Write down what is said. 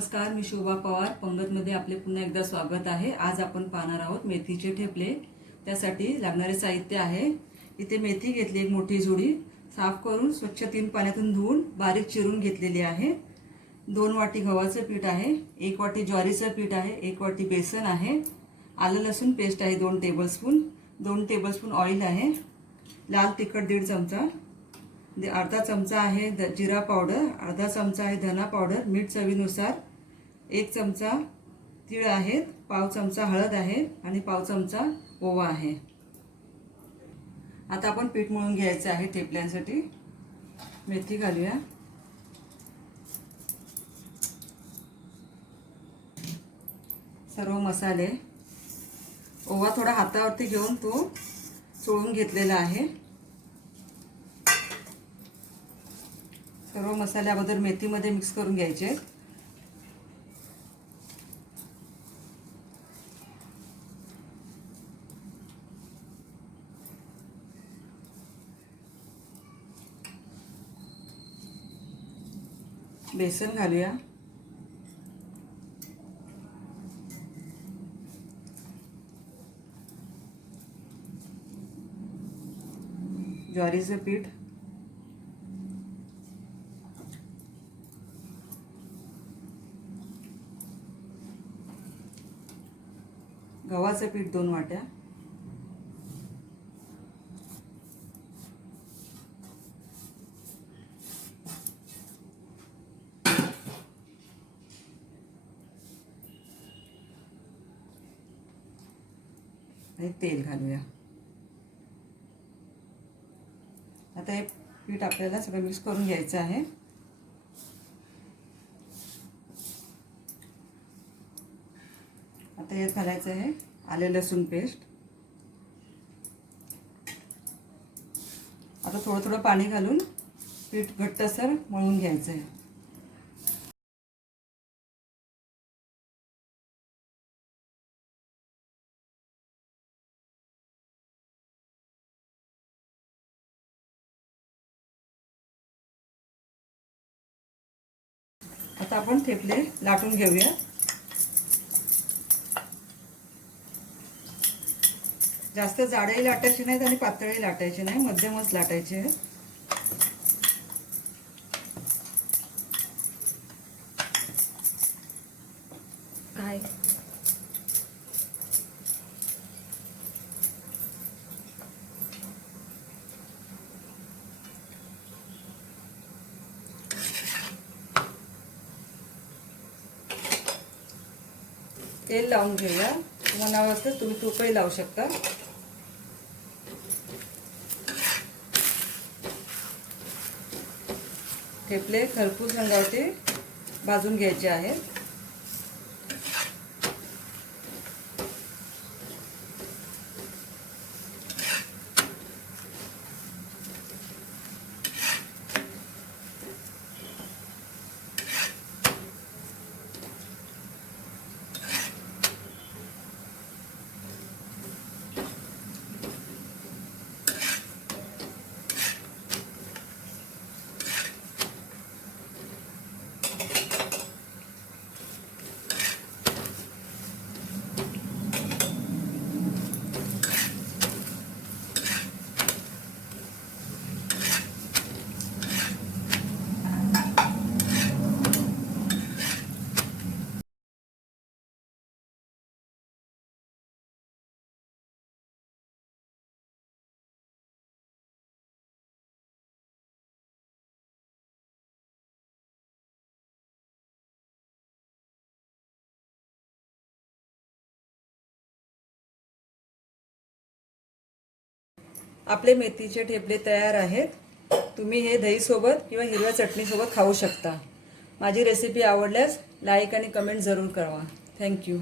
नमस्कार, मी शोभा पवार पंगतमध्ये आपले पुन्हा एकदा स्वागत आहे। आज आपण पाहणार आहोत मेथीचे ठेपले। त्यासाठी लागणारे साहित्य आहे। इथे मेथी घेतली एक मोठी जुडी, साफ करून स्वच्छ 3 पाण्यातून धुवून बारीक चिरून घेतलेली आहे। 2 वाटी गव्हाचे पीठ आहे, 1 वाटी ज्वारीचे पीठ आहे, 1 वाटी बेसन आहे, आलं लसूण पेस्ट आहे 2 टेबलस्पून, 2 टेबलस्पून ऑइल आहे, लाल तिखट 1.5 चमचा, अर्धा चमचा आहे जिरा पावडर, अर्धा चमचा आहे धना पावडर, मीठ चवीनुसार, 1 चमचा तीळ आहेत, पाव चमचा हळद आहे आणि पाव चमचा ओवा आहे। आता आपण पीठ मळून घ्यायचं आहे ठेपल्यांसाठी। मेथी घालूया, सर्व मसाले, ओवा थोडा हातावरती घेऊन तो चोळून घेतलेला आहे। सर्व मसाले अगोदर मेथीमध्ये मिक्स करून घ्यायचे। बेसन घालूया, ज्वारीचं पीठ, गव्हाचं पीठ 2 वाट्या, आणि तेल घालूया। आता हे पीठ आपल्याला सगळं मिक्स करून घ्यायचं आहे। आता यात घालायचं आहे आले लसूण पेस्ट। आता थोडं थोडं पाणी घालून पीठ घट्टसर मळून घ्यायचं आहे। आता आपण ठेपले लाटून घेऊया। जास्त जाडही लाटायची नाहीत आणि पातळही लाटायची नाही, मध्यमच लाटायचे आहे। काय तेल लावून घेऊया। तुम्हाला हवं असेल तुम्ही तूपही लावू शकता। ठेपले खरपूस रंगावरती भाजून घ्यायचे आहेत। आपले मेथीचे ठेपले तयार आहेत। तुम्ही हे दही सोबत किंवा हिरव्या चटणी सोबत खाऊ शकता। माझी रेसिपी आवडल्यास लाईक आणि कमेंट जरूर करा। थँक्यू।